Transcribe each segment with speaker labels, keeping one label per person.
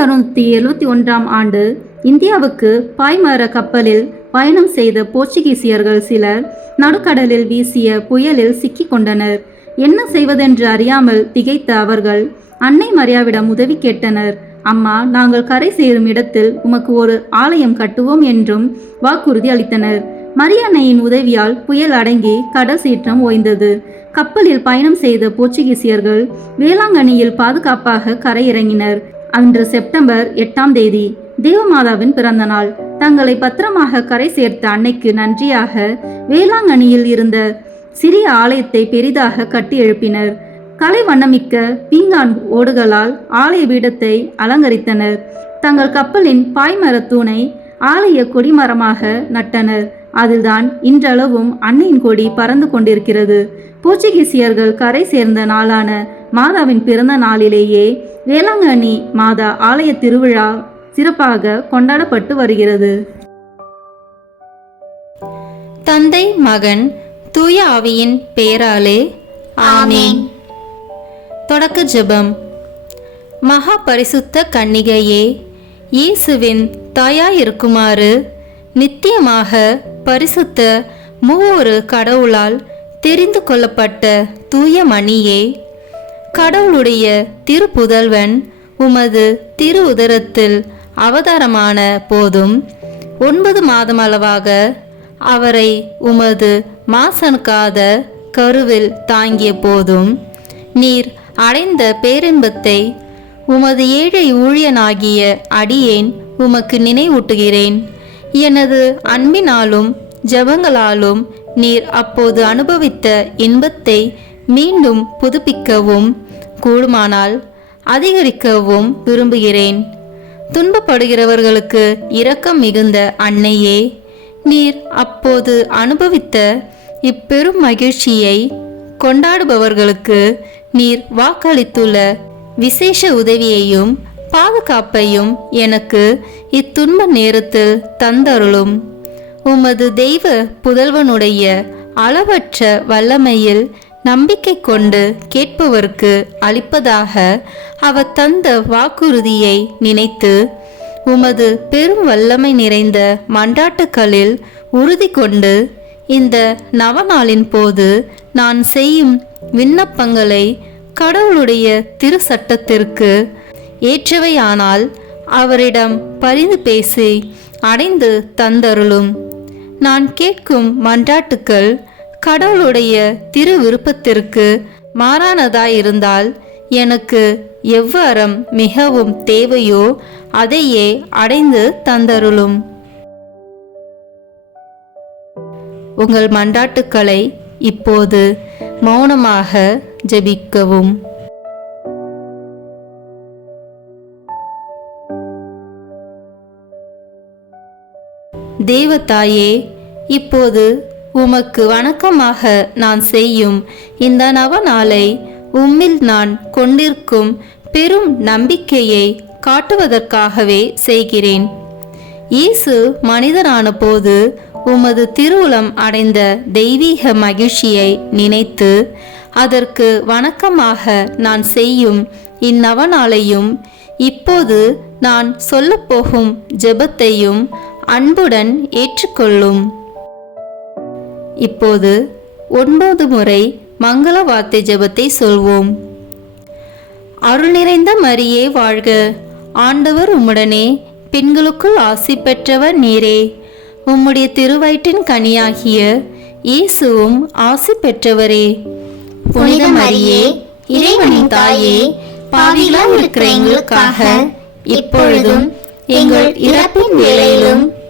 Speaker 1: அறுநூத்தி எழுவத்தி ஒன்றாம் ஆண்டு இந்தியாவுக்கு பாய்மர கப்பலில் பயணம் செய்த போர்ச்சுகீசியர்கள் சிலர் நடுக்கடலில் வீசிய புயலில் சிக்கிக் கொண்டனர். என்ன செய்வதென்று அறியாமல் திகைத்த அவர்கள் அன்னை மரியாவிடம் உதவி கேட்டனர். அம்மா நாங்கள் கரை சேரும் இடத்தில் உமக்கு ஒரு ஆலயம் கட்டுவோம் என்றும் வாக்குறுதி அளித்தனர். மரியன்னையின் உதவியால் புயல் அடங்கி கடல் சீற்றம் ஓய்ந்தது. கப்பலில் பயணம் செய்த போர்ச்சுகீசியர்கள் வேளாங்கண்ணியில் பாதுகாப்பாக கரையிறங்கினர். அன்று செப்டம்பர் எட்டாம் தேதி தேவமாதாவின் பிறந்த நாள். தங்களை பத்திரமாக கரை சேர்த்த அன்னைக்கு நன்றியாக வேளாங்கண்ணியில் இருந்த சிறிய ஆலயத்தை பெரிதாக கட்டி எழுப்பினர். கலை வண்ணமிக்க பீங்கான் ஓடுகளால் ஆலய பீடத்தை அலங்கரித்தனர். தங்கள் கப்பலின் பாய்மர தூணை ஆலய கொடிமரமாக நட்டனர். அதில்தான் இன்றளவும் அன்னையின் கொடி பறந்து கொண்டிருக்கிறது. போர்ச்சுகீசியர்கள் கரை சேர்ந்த நாளான மாதாவின் பிறந்த நாளிலேயே வேளாங்கண்ணி மாதா ஆலய திருவிழா சிறப்பாக கொண்டாடப்பட்டு வருகிறது.
Speaker 2: தந்தை மகன் தூய ஆவியின் பெயராலே ஆமென். தொடக்க ஜெபம். மகா பரிசுத்த கன்னிகையே இயேசுவின் தாயாயிருக்குமாறு நித்தியமாக பரிசுத்த மூவொரு கடவுளால் தெரிந்து கொள்ளப்பட்ட தூய மணியே கடவுளுடைய திருப்புதல்வன் உமது திரு உதரத்தில் அவதாரமான போதும் ஒன்பது மாதமளவாக அவரை உமது மாசனுக்காத கருவில் தாங்கிய போதும் நீர் அடைந்த பேரின்பத்தை உமது ஏழை ஊழியனாகிய அடியேன் உமக்கு நினைவூட்டுகிறேன். எனது அன்பினாலும் ஜெபங்களாலும் நீர் அப்போது அனுபவித்த இன்பத்தை மீண்டும் புதுப்பிக்கவும் கூடுமானால் அதிகரிக்கவும் விரும்புகிறேன். துன்பப்படுகிறவர்களுக்கு இரக்கம் மிகுந்த அன்னையே நீர் அப்போது அனுபவித்த இப்பெரும் மகிழ்ச்சியை கொண்டாடுபவர்களுக்கு நீர் வாக்களித்துள்ள விசேஷ உதவியையும் பாதுகாப்பையும் எனக்கு இத்துன்ப நேரத்தில் தந்தருளும். உமது தெய்வ புதல்வனுடைய அளவற்ற வல்லமையில் நம்பிக்கை கொண்டு கேட்பவர்க்கு அளிப்பதாக அவர் தந்த வாக்குறுதியை நினைத்து உமது பெரும் வல்லமை நிறைந்த மன்றாட்டுக்களில் உறுதி கொண்டு இந்த நவநாளின் போது நான் செய்யும் விண்ணப்பங்களை கடவுளுடைய திரு சட்டத்திற்கு ஏற்றவையானால் அவரிடம் பரிந்து பேசி அடைந்து தந்தருளும். நான் கேட்கும் மன்றாட்டுக்கள் கடவுளுடைய திரு விருப்பத்திற்கு மாறானதாயிருந்தால் எனக்கு எவ்வரம் மிகவும் தேவையோ அதையே அடைந்து தந்தருளும். உங்கள் மன்றாட்டுக்களை இப்போது மௌனமாக ஜெபிக்கவும். தேவதாயே இப்போது உமக்கு வணக்கமாக நான் செய்யும் இந்த நவநாளை உம்மில் நான் கொண்டிருக்கும் பெரும் நம்பிக்கையை காட்டுவதற்காகவே செய்கிறேன். இயேசு மனிதனான போது உமது திருவுளம் அடைந்த தெய்வீக மகிழ்ச்சியை நினைத்து அதற்கு வணக்கமாக நான் செய்யும் இந்நவநாளையும் இப்போது நான் சொல்லப்போகும் ஜெபத்தையும் அன்புடன் ஏற்றுக்கொள்ளும். இப்போது ஒன்பது முறை மங்கள வார்த்தை ஜெபத்தை சொல்வோம். அருள் நிறைந்த மரியே வாழ்க. ஆண்டவர் உம்முடனே பெண்களுக்குள் ஆசி பெற்றவர் நீரே. உம்முடைய திருவயிற்றின் கனியாகிய இயேசுவும் ஆசி பெற்றவரே.
Speaker 3: புனித மரியே இறைவனின் தாயே பாவிகளாய் இருக்கிற எங்களுக்காக இப்பொழுதும் எங்கள் இறப்பின் வேலையிலும்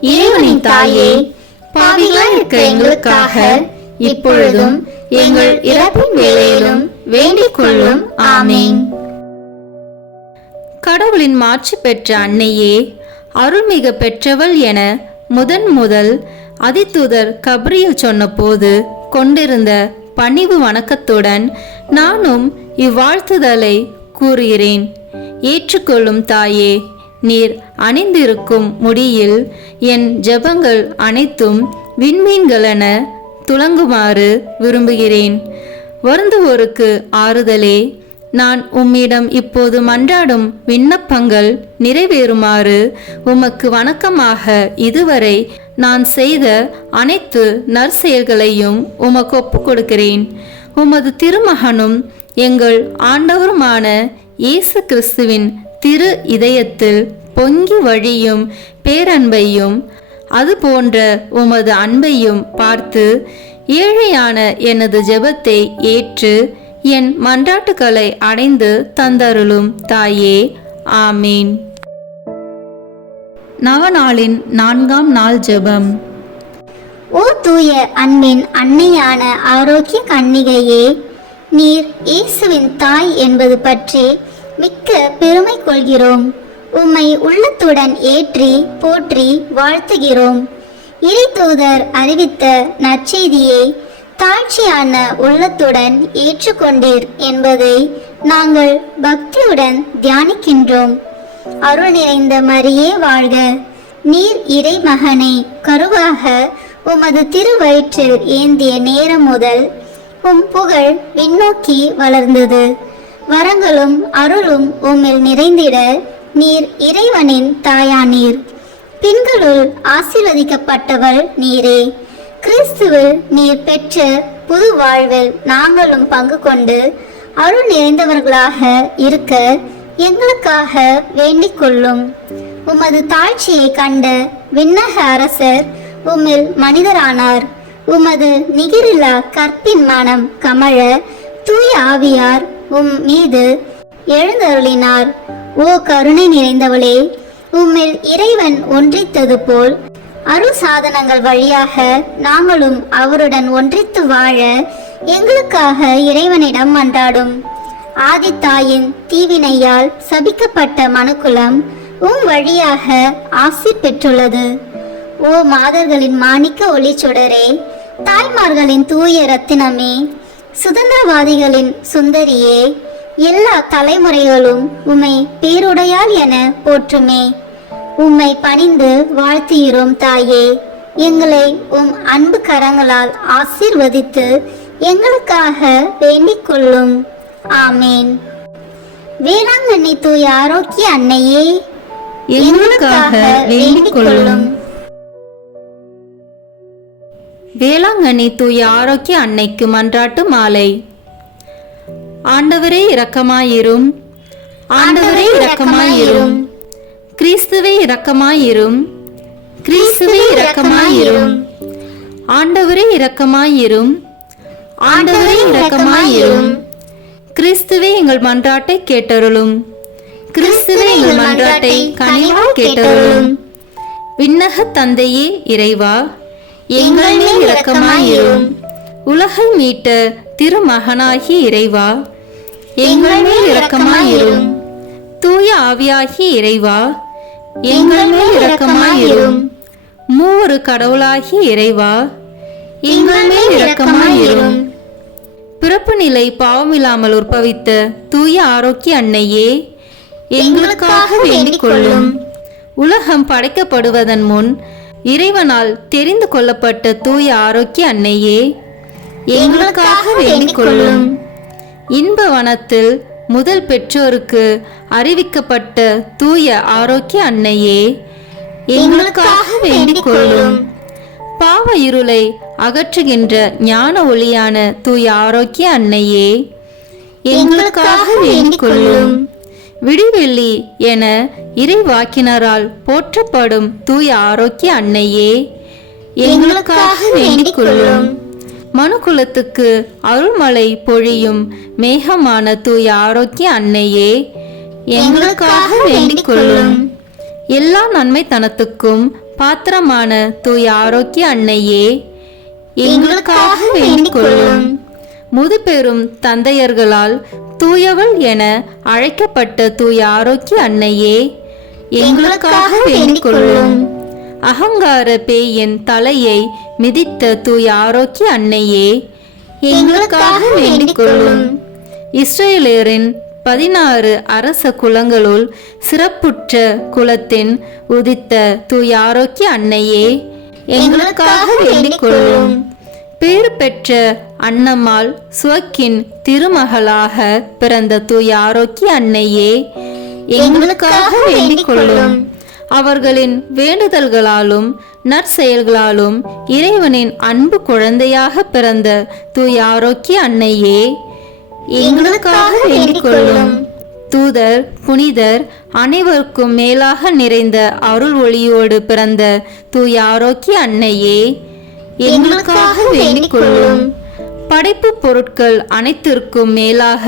Speaker 3: இறைவனின் தாயே பாவிகளாய் இருக்க எங்களுக்காக இப்பொழுதும் எங்கள் இறப்பின் வேளையிலும் வேண்டிக் கொள்ளும் ஆமேன்.
Speaker 2: கடவுளின் மாட்சி பெற்ற அன்னையே அருள்மிக பெற்றவள் என முதன் முதல் அதித்துதர் கபரியில் சொன்னபோது கொண்டிருந்த பணிவு வணக்கத்துடன் நானும் இவ்வாழ்த்துதலை கூறுகிறேன். ஏற்றுக்கொள்ளும் தாயே நீர் அணிந்திருக்கும் முடியில் என் ஜெபங்கள் அனைத்தும் விண்மீன்களென துலங்குமாறு விரும்புகிறேன். வருந்துவோருக்கு ஆறுதலே. நான் உம்மிடம் இப்போது மன்றாடும் விண்ணப்பங்கள் நிறைவேறுமாறு உமக்கு வணக்கமாக இதுவரை நான் செய்த அனைத்து நற்செயல்களையும் உமக்கு ஒப்புக் கொடுக்கிறேன் உமது திருமகனும் எங்கள் ஆண்டவருமான இயேசு கிறிஸ்துவின் திரு இதயத்தில் பொங்கி வழியும் பேரன்பையும் அது போன்ற உமது அன்பையும் பார்த்து ஏழையான எனது ஜெபத்தை ஏற்று என் மன்றாட்டுக்களை அடைந்து தந்தருளும் தாயே. ஆமீன். நவநாளின் நான்காம் நாள் ஜெபம்.
Speaker 3: ஓ தூய அன்பின் அன்னையான ஆரோக்கிய கன்னிகையே நீர் இயேசுவின் தாய் என்பது பற்றி மிக்க பெருமை கொள்கிறோம். உம்மை உள்ளத்துடன் ஏற்றி போற்றி வாழ்த்துகிறோம். இறைத்தூதர் அறிவித்த நற்செய்தியை தாழ்ச்சியான உள்ளத்துடன் ஏற்றுக்கொண்டீர் என்பதை நாங்கள் பக்தியுடன் தியானிக்கின்றோம். அருள் நிறைந்த மரியே வாழ்க. நீர் இறைமகனை கருவாக உமது திருவயிற்றில் ஏந்திய நேரம் முதல் உம் புகழ் விண்ணோக்கி வளர்ந்தது. வரங்களும் அருளும் உம்மில் நிறைந்திட நீர் இறைவனின் தாயானீர். பெண்களுள் ஆசிர்வதிக்கப்பட்டவள் நீரே. கிறிஸ்துவில் நீர் பெற்ற புது வாழ்வில் நாங்களும் பங்கு கொண்டு அருள் நிறைந்தவர்களாக இருக்க எங்களுக்காக வேண்டிக் கொள்ளும். உமது தாழ்ச்சியை கண்ட விண்ணக அரசர் உம்மில் மனிதரானார். உமது நிகரில்லா கற்பின் மனம் கமழ தூய ஆவியார் உம் மீது எழுந்தருளினார். ஓ கருணை நிறைந்தவளே உம்மில் இறைவன் ஒன்றித்தது போல் அருள் சாதனங்கள் வழியாக நாங்களும் அவருடன் ஒன்றித்து வாழ எங்களுக்காக இறைவனிடம் மன்றாடும். ஆதித்தாயின் தீவினையால் சபிக்கப்பட்ட மனுக்குலம் உம் வழியாக ஆசி பெற்றுள்ளது. ஓ மாதர்களின் மாணிக்க ஒளிச்சுடரே தாய்மார்களின் தூய ரத்தினமே சுதந்திரவாதிகளின் சுந்தரியே எல்லா தலைமுறைகளும் உம்மை பேருடையாள் என போற்றுமே. உம்மை பணிந்து வாழ்த்துகிறோம் தாயே எங்களை உம் அன்பு கரங்களால் ஆசீர்வதித்து எங்களுக்காக வேண்டிக் கொள்ளும். ஆமேன். வேளாங்கண்ணி தூய ஆரோக்கிய அன்னையே
Speaker 2: எங்களுக்காக வேண்டிக் கொள்ளும். வேளாங்கண்ணி தூய ஆரோக்கிய அன்னைக்கு மன்றாட்டு மாலை. ஆண்டவரே இரக்கமாயிரும். ஆண்டவரே இரக்கமாயிரும். கிறிஸ்துவே இரக்கமாயிரும். கிறிஸ்துவே இரக்கமாயிரும். ஆண்டவரே இரக்கமாயிரும். ஆண்டவரே இரக்கமாயிரும். கிறிஸ்துவே எங்கள் மன்றாட்டை கேட்டருளும். கிறிஸ்துவே எங்கள் மன்றாட்டை கனிவாக கேட்டருளும். விண்ணக தந்தையே இறைவா. எங்கள் மேல் இரக்கமாயிரும். உலகை மீட்ட திருமகனாகி இறைவா. எங்கள் மேல் இரக்கமாயிரும். தூய ஆவியாகி இறைவா. எங்கள் மேல் இரக்கமாயிரும். மூவரு கடவுளாகி இறைவா. எங்கள் மேல் இரக்கமாயிரும். பிறப்பு நிலை பாவமில்லாமல் உற்பவித்த தூய ஆரோக்கிய அன்னையே எங்களுக்காக வேண்டிக் கொள்ளும். உலகம் படைக்கப்படுவதன் முன் இறைவனால் தெரிந்து கொள்ளப்பட்ட தூய ஆரோக்கிய அன்னையே எங்களுக்காக வேண்டிக் கொள்ளும் இன்ப வனத்தில் முதல் பெற்றோருக்கு அறிவிக்கப்பட்ட தூய ஆரோக்கிய அன்னையே எங்களுக்காக வேண்டிக் கொள்ளும் பாவ இருளை அகற்றுகின்ற ஞான ஒளியான தூய ஆரோக்கிய அன்னையே எங்களுக்காக வேண்டிக் கொள்ளும் விடிவெள்ளி என இறைவாக்கினரால் போற்றப்படும் தூய ஆரோக்கிய அன்னையே எங்களுக்காக வேண்டிக் கொள்ளும் மனுக்குலத்துக்கு அருள்மழை பொழியும் மேகமான தூய ஆரோக்கிய அன்னையே எங்களுக்காக வேண்டிக் கொள்ளும் எல்லா நன்மைத்தனத்துக்கும் பாத்திரமான தூய ஆரோக்கிய அன்னையே எங்களுக்காக வேண்டிக் கொள்ளும் முதுபெரும் தந்தையர்களால் தூயவள் என அழைக்கப்பட்ட தூய ஆரோக்கிய அன்னையே எங்களுக்காக வேண்டிக் கொள்ளும். அகங்கார பேயின் தலையை மிதித்த தூய ஆரோக்கிய அன்னையே எங்களுக்காக வேண்டிக் கொள்ளும். இஸ்ரேலரின் பதினாறு அரச குலங்களுள் சிறப்புற்ற குலத்தின் உதித்த தூய ஆரோக்கிய அன்னையே எங்களுக்காக வேண்டிக் கொள்ளும். பேறு பெற்ற அன்னம்மாள் சுவக்கின் திருமகளாக பிறந்த தூய ஆரோக்கிய அன்னையே எங்களுக்காக வேண்டிக் கொள்ளும் அவர்களின் வேண்டுதல்களாலும் நற்செயல்களாலும் இறைவனின் அன்பு குழந்தையாக பிறந்த தூய ஆரோக்கிய அன்னையே எங்களுக்காக வேண்டிக் கொள்ளும் தூதர் புனிதர் அனைவருக்கும் மேலாக நிறைந்த அருள் ஒளியோடு பிறந்த தூய ஆரோக்கிய அன்னையே எங்களுக்காக வேண்டிக் கொள்ளும் படைப்பு பொருட்கள் அனைத்திற்கும் மேலாக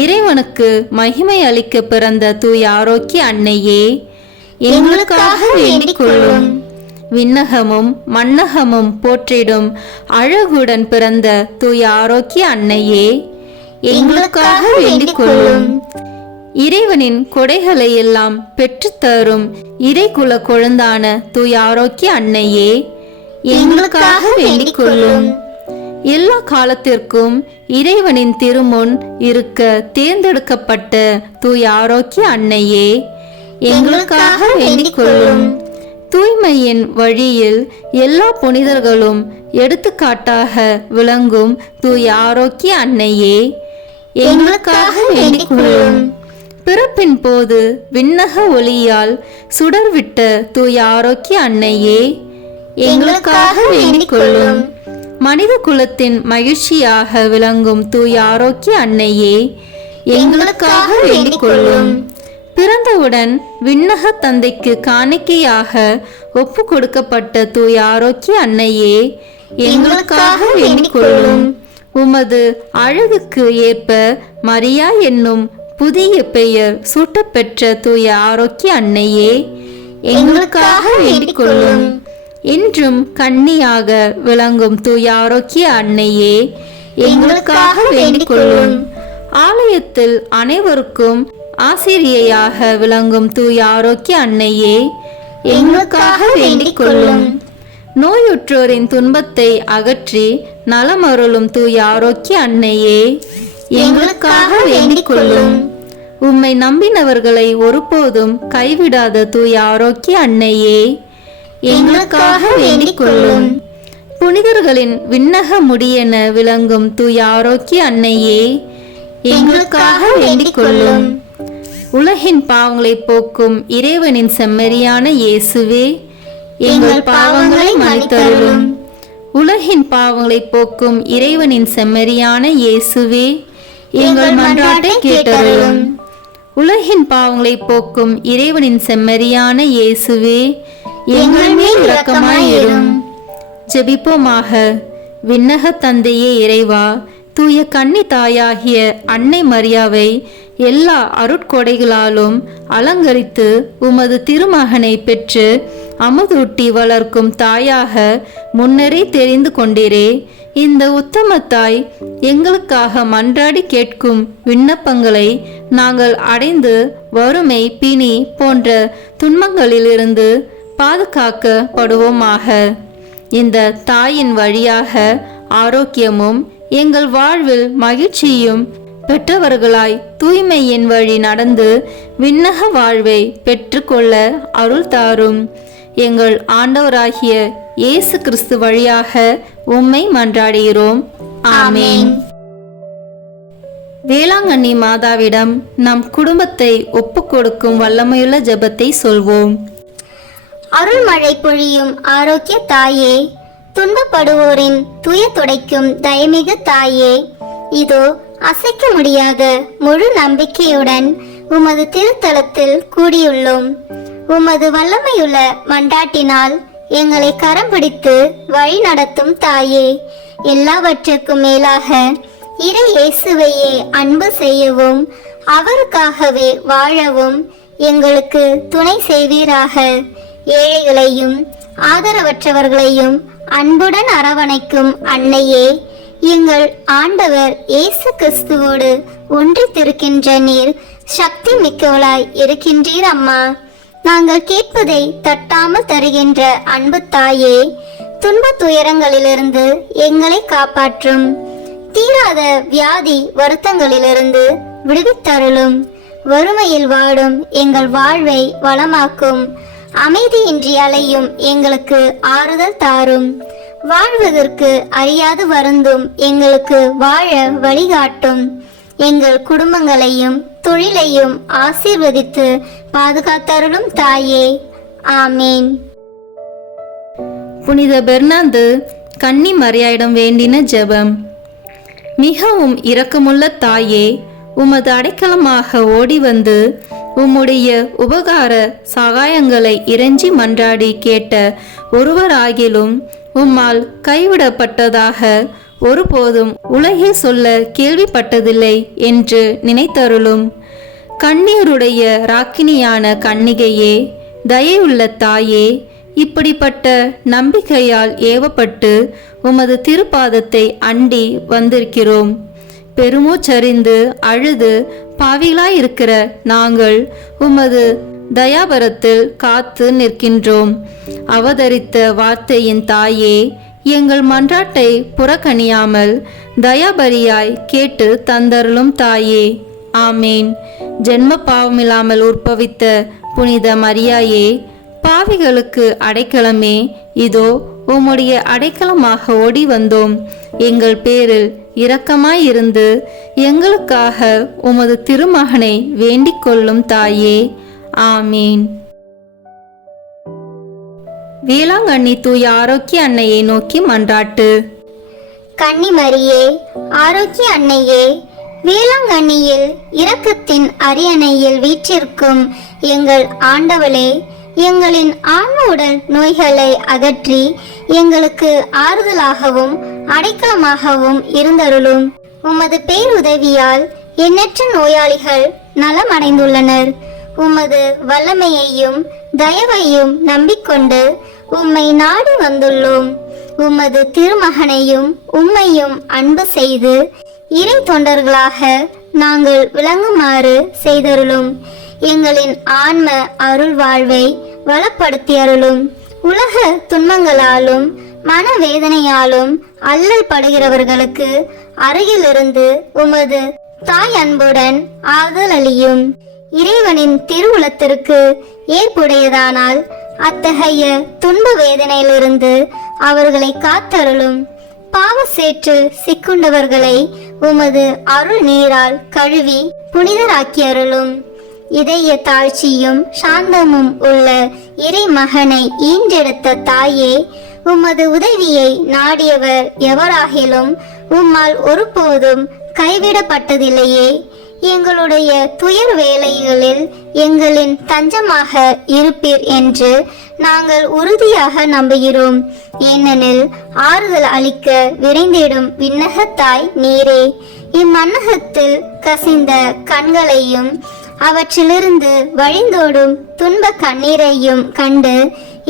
Speaker 2: இறைவனுக்கு மகிமை அளிக்க பிறந்த தூய ஆரோக்கிய அன்னையே எங்களுக்காக வேண்டிக் கொள்ளும் விண்ணகமும் மன்னகமும் போற்றிடும் அழகுடன் பிறந்த தூய ஆரோக்கிய அன்னையே எங்களுக்காக வேண்டிக் கொள்ளும் இறைவனின் கொடைகளை எல்லாம் பெற்றுத்தரும் இறைகுல கொழுந்தான தூய ஆரோக்கிய அன்னையே எங்களுக்காக வேண்டிக் கொள்ளும் எல்லா காலத்திற்கும் இறைவனின் திருமுன் இருக்க தேர்ந்தெடுக்கப்பட்ட தூய ஆரோக்கிய அன்னையே எங்களுக்காக வேண்டிக் கொள்ளும் தூய்மையின் வழியில் எல்லா புனிதர்களும் எடுத்துக்காட்டாக விளங்கும் தூய ஆரோக்கிய அன்னையே எங்களுக்காக வேண்டிக் கொள்ளும் பிறப்பின் போது விண்ணக ஒளியால் சுடர்விட்ட தூய ஆரோக்கிய அன்னையே எங்களுக்காக வேண்டிக் கொள்ளும் மனித குலத்தின் மகிழ்ச்சியாக விளங்கும் தூய ஆரோக்கிய அன்னையே எங்களுக்காக வேண்டிக் கொள்ளும் பிறந்தவுடன் விண்ணக தந்தைக்கு காணிக்கையாக ஒப்பு கொடுக்கப்பட்ட தூய ஆரோக்கிய அன்னையே எங்களுக்காக வேண்டிக் கொள்ளும் உமது அழகுக்கு ஏற்ப மரியா என்னும் புதிய பெயர் சூட்டப்பெற்ற தூய ஆரோக்கிய அன்னையே எங்களுக்காக வேண்டிக் கொள்ளும் என்றும் கன்னியாக விளங்கும் தூய ஆரோக்கிய அன்னையே எங்களுக்காக வேண்டிக்கொள்ளும். ஆலயத்தில் அனைவருக்கும் ஆசிரியையாக விளங்கும் தூய ஆரோக்கிய அன்னையே எங்களுக்காக வேண்டிக்கொள்ளும். நோயுற்றோரின் துன்பத்தை அகற்றி நலமருளும் தூய ஆரோக்கிய அன்னையே எங்களுக்காக வேண்டிக்கொள்ளும். உம்மை நம்பினவர்களை ஒருபோதும் கைவிடாத தூய ஆரோக்கிய அன்னையே எங்களுக்காக வேண்டிக் கொள்ளும் புனிதர்களின் விண்ணக முடியென விளங்கும் தூய ஆரோக்கிய அன்னையே எங்களுக்காக வேண்டிக் கொள்ளும் உலகின் பாவங்களை போக்கும் இறைவனின் செம்மறியான இயேசுவே எங்கள் பாவங்களை மன்னித்தருளும். உலகின் பாவங்களை போக்கும் இறைவனின் செம்மறியான இயேசுவே எங்கள் மன்றாட்டை கேட்டருளும். உலகின் பாவங்களை போக்கும் இறைவனின் செம்மறியான இயேசுவே எங்கள் மேல் இரக்கமாயிரும். ஜெபிப்போமாக. விண்ணக தந்தையே இறைவா தூய கன்னி தாயாகிய அன்னை மரியாவை எல்லா அருட்கொடைகளாலும் அலங்கரித்து உமது திருமகனை பெற்று அமுதூட்டி வளர்க்கும் தாயாக முன்னரே தெரிந்து கொண்டீரே. இந்த உத்தம தாய் எங்களுக்காக மன்றாடி கேட்கும் விண்ணப்பங்களை நாங்கள் அடைந்து வறுமை பிணி போன்ற துன்பங்களிலிருந்து பாதுகாக்கப்படுவோமாக. இந்த தாயின் வழியாக ஆரோக்கியமும் எங்கள் வாழ்வில் மகிழ்ச்சியும் பெற்றவர்களாய் தூய்மையின் வழி நடந்து விண்ணக வாழ்வை பெற்றுக்கொள்ள அருள் தாரும். எங்கள் ஆண்டவராகிய இயேசு கிறிஸ்து வழியாக உம்மை மன்றாடுகிறோம். ஆமேன். வேளாங்கண்ணி மாதாவிடம் நம் குடும்பத்தை ஒப்புக்கொடுக்கும் வல்லமையுள்ள ஜெபத்தை சொல்வோம்.
Speaker 3: அருள்மழை பொழியும் ஆரோக்கிய தாயே துன்பப்படுவோரின் துய துடைக்கும் தயமிகு தாயே இதோ அசைக்க முடியாத முழு நம்பிக்கையுடன் உமது திருத்தலத்தில் கூடியுள்ளோம். உமது வல்லமையுள்ள மண்டாட்டினால் எங்களை கரம் பிடித்து வழி நடத்தும் தாயே எல்லாவற்றுக்கும் மேலாக இறை இயேசுவையே அன்பு செய்யவும் அவருக்காகவே வாழவும் எங்களுக்கு துணை செய்வீராக. ஏழைகளையும் ஆதரவற்றவர்களையும் அன்புடன் அரவணைக்கும் அன்னையே எங்கள் ஆண்டவர் இயேசு கிறிஸ்துவோடு ஒன்றித்திருக்கின்ற நீர் சக்தி மிக்கவளாய் இருக்கின்றீர் அம்மா. நாங்கள் கேட்பதை தட்டாமல் தருகின்ற அன்பு தாயே துன்ப துயரங்களிலிருந்து எங்களை காப்பாற்றும். தீராத வியாதி வருத்தங்களிலிருந்து விடுவித்தருளும். வறுமையில் வாடும் எங்கள் வாழ்வை வளமாக்கும். அமைதியின்றி அலையும் எங்களுக்கு ஆறுதல் தாரும். வாழ்வதற்கு அறியாது வருந்தும் எங்களுக்கு வாழ வழிகாட்டும். எங்கள் குடும்பங்களையும் தொழிலையும் ஆசீர்வதித்து பாதுகாத்தருளும் தாயே. ஆமேன்.
Speaker 2: புனித பெர்னாந்து கன்னி மரியாயிடம் வேண்டின ஜெபம். மிகவும் இரக்கமுள்ள தாயே உமது அடைக்கலமாக ஓடி வந்து உம்முடைய உபகார சகாயங்களை இறைஞ்சி மன்றாடி கேட்ட ஒருவராகிலும் உம்மால் கைவிடப்பட்டதாக ஒருபோதும் உலகில் சொல்ல கேள்விப்பட்டதில்லை என்று நினைத்தருளும். கண்ணீருடைய ராக்கினியான கண்ணிகையே தயையுள்ள தாயே இப்படிப்பட்ட நம்பிக்கையால் ஏவப்பட்டு உமது திருப்பாதத்தை அண்டி வந்திருக்கிறோம். பெருமூச்சறிந்து அழுது பாவிகளாயிருக்கிற நாங்கள் உமது தயாபரத்தில் காத்து நிற்கின்றோம். அவதரித்த வார்த்தையின் தாயே எங்கள் மன்றாட்டை புறக்கணியாமல் தயாபரியாய் கேட்டு தந்தருளும் தாயே. ஆமேன். ஜென்ம பாவமில்லாமல் உற்பவித்த புனித மரியாயே பாவிகளுக்கு அடைக்கலமே. இதோ உம்முடைய அடைக்கலமாக ஓடி வந்தோம் எங்கள் பேரில் இரக்கமாயிருந்து எங்களுக்காக உமது திருமகனை வேண்டிக் கொள்ளும் தாயே. ஆமீன். வேளாங்கண்ணி தூய ஆரோக்கிய அன்னையை நோக்கி மன்றாட்டு.
Speaker 3: கன்னிமரியே ஆரோக்கிய அன்னையே வேளாங்கண்ணியில் இரக்கத்தின் அரியணையில் வீற்றிருக்கும் எங்கள் ஆண்டவளே எங்களின் ஆன்ம உடல் நோய்களை அகற்றி எங்களுக்கு ஆறுதலாகவும் அடைக்கலமாகவும் இருந்தருளும். உமது பேருதவியால் எண்ணற்ற நோயாளிகள் நலமடைந்துள்ளனர். உமது வல்லமையையும் தயவையும் நம்பிக்கொண்டு உம்மை நாடி வந்துள்ளோம். உமது திருமகனையும் உம்மையும் அன்பு செய்து இறை தொண்டர்களாக நாங்கள் விளங்குமாறு செய்தருளும். எங்களின் ஆன்ம அருள் வாழ்வை வளப்படுத்தியருளும். உலக துன்பங்களாலும் மனவேதனையாலும் அல்லல் படுகிறவர்களுக்கு அருகிலிருந்து உமது தாய் அன்புடன் ஆதலளியும் இறைவனின் திருவுளத்திற்கு ஏற்புடையதானால் அத்தகைய துன்ப வேதனையிலிருந்து அவர்களை காத்தருளும். பாவ சேற்று சிக்குண்டவர்களை உமது அருள் நீரால் கழுவி புனிதராக்கி அருளும் இதய தாழ்ச்சியும் சாந்தமும் உள்ள இறைமகனை ஈன்றெடுத்த தாயே உமது உதவியை நாடியவர் எவராகிலும் உம்மால் ஒருபோதும் கைவிடப்பட்டதில்லையே. எங்களுடைய துயர் வேலைகளில் எங்களின் தஞ்சமாக இருப்பீர் என்று நாங்கள் உறுதியாக நம்புகிறோம். ஏனெனில் ஆறுதல் அளிக்க விரைந்திடும் விண்ணகத்தாய் நீரே. இம்மன்னகத்தில் கசிந்த கண்களையும் அவற்றிலிருந்து வழிந்தோடும் துன்ப கண்ணீரையும் கண்டு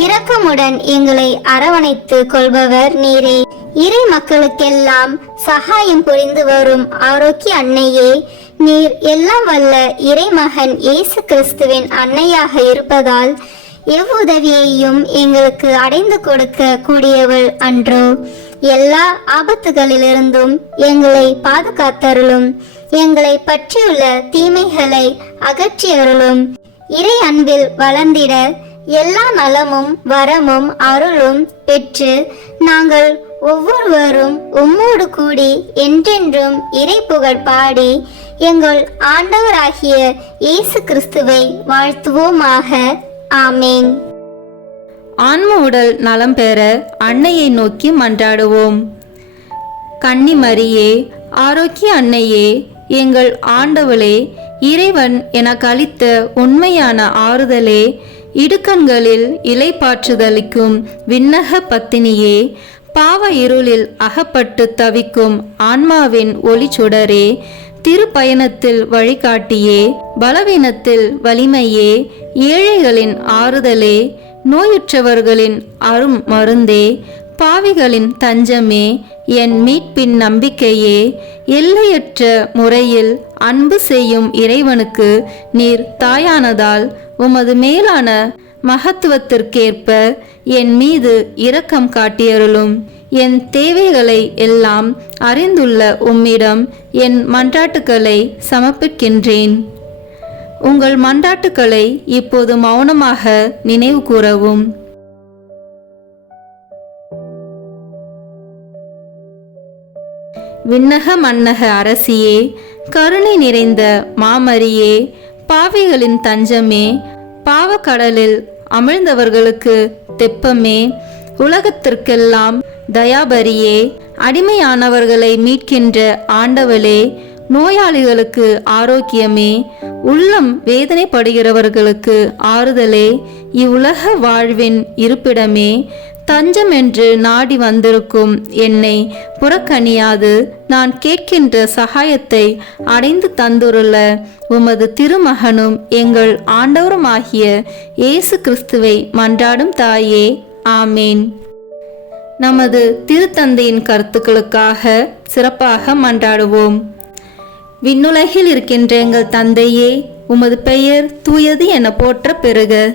Speaker 3: இரக்கமுடன் எங்களை அரவணைத்து கொள்பவர் நீரே. இறை மக்களுக்கெல்லாம் சகாயம் புரிந்து வரும் ஆரோக்கிய அன்னையே. நீர் எல்லாம் வல்ல இறைமகன் இயேசு கிறிஸ்துவின் அன்னையாக இருப்பதால் எவ்வுதவியையும் எங்களுக்கு அடைந்து கொடுக்க கூடியவள் அன்றோ. எல்லா ஆபத்துகளிலிருந்தும் எங்களை பாதுகாத்தருளும். எங்களை பற்றியுள்ள தீமைகளை அகற்றியருளும். இறை அன்பில் வளர்ந்திட எல்லா நலமும் வரமும் அருளும் பெற்று நாங்கள் ஒவ்வொருவரும் உம்மோடு கூடி என்றென்றும் இறை புகழ் பாடி எங்கள் ஆண்டவராகிய இயேசு கிறிஸ்துவை வாழ்த்துவோமாக. ஆமேன்.
Speaker 2: ஆன்ம உடல் நலம் பெற அன்னையை நோக்கி மன்றாடுவோம். கன்னி மரியே ஆரோக்கிய அன்னையே எங்கள் ஆண்டவளே இறைவன் என கழித்த உண்மையான ஆறுதலே இடுக்கண்களில் இலைப்பாற்றுதலிக்கும் விண்ணக பத்தினியே பாவ இருளில் அகப்பட்டு தவிக்கும் ஆன்மாவின் ஒளி சுடரே திருப்பயணத்தில் வழிகாட்டியே பலவீனத்தில் வலிமையே ஏழைகளின் ஆறுதலே நோயுற்றவர்களின் அரும் மருந்தே பாவிகளின் தஞ்சமே என் மீட்பின் நம்பிக்கையே எல்லையற்ற முறையில் அன்பு செய்யும் இறைவனுக்கு நீர் தாயானதால் உமது மேலான மகத்துவத்திற்கேற்ப என் மீது இரக்கம் காட்டியருளும். என் தேவைகளை எல்லாம் அறிந்துள்ள உம்மிடம் என் மன்றாட்டுக்களை சமர்ப்பிக்கின்றேன். உங்கள் மன்றாட்டுக்களை இப்போது மௌனமாக நினைவு கூறவும். விண்ணக மன்னக அரசியே கருணை நிறைந்த மாமரியே பாவிகளின் தஞ்சமே பாவக்கடலில் அமிழ்ந்தவர்களுக்கு தெப்பமே உலகத்திற்கெல்லாம் தயாபரியே அடிமையானவர்களை மீட்கின்ற ஆண்டவளே நோயாளிகளுக்கு ஆரோக்கியமே உள்ளம் வேதனைப்படுகிறவர்களுக்கு ஆறுதலே இவ்வுலக வாழ்வின் இருப்பிடமே தஞ்சம் என்று நாடி வந்திருக்கும் என்னை புறக்கணியாது. நான் கேட்கின்ற சகாயத்தை அடைந்து தந்துருள்ள உமது திருமகனும் எங்கள் ஆண்டவருமாகிய இயேசு கிறிஸ்துவை மன்றாடும் தாயே. ஆமேன். நமது திருத்தந்தையின் கருத்துக்களுக்காக சிறப்பாக மன்றாடுவோம். விண்ணுலகில் இருக்கின்ற எங்கள் தந்தையே உமது பெயர் தூயது என போற்ற பெறுக.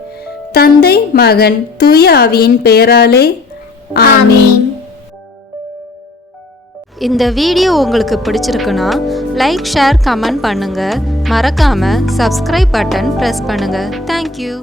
Speaker 2: தந்தை மகன் தூய ஆவியின் பெயராலே ஆமேன்.
Speaker 4: இந்த வீடியோ உங்களுக்கு பிடிச்சிருக்குன்னா லைக் ஷேர் கமெண்ட் பண்ணுங்க. மறக்காம சப்ஸ்கிரைப் பட்டன் ப்ரெஸ் பண்ணுங்க. Thank you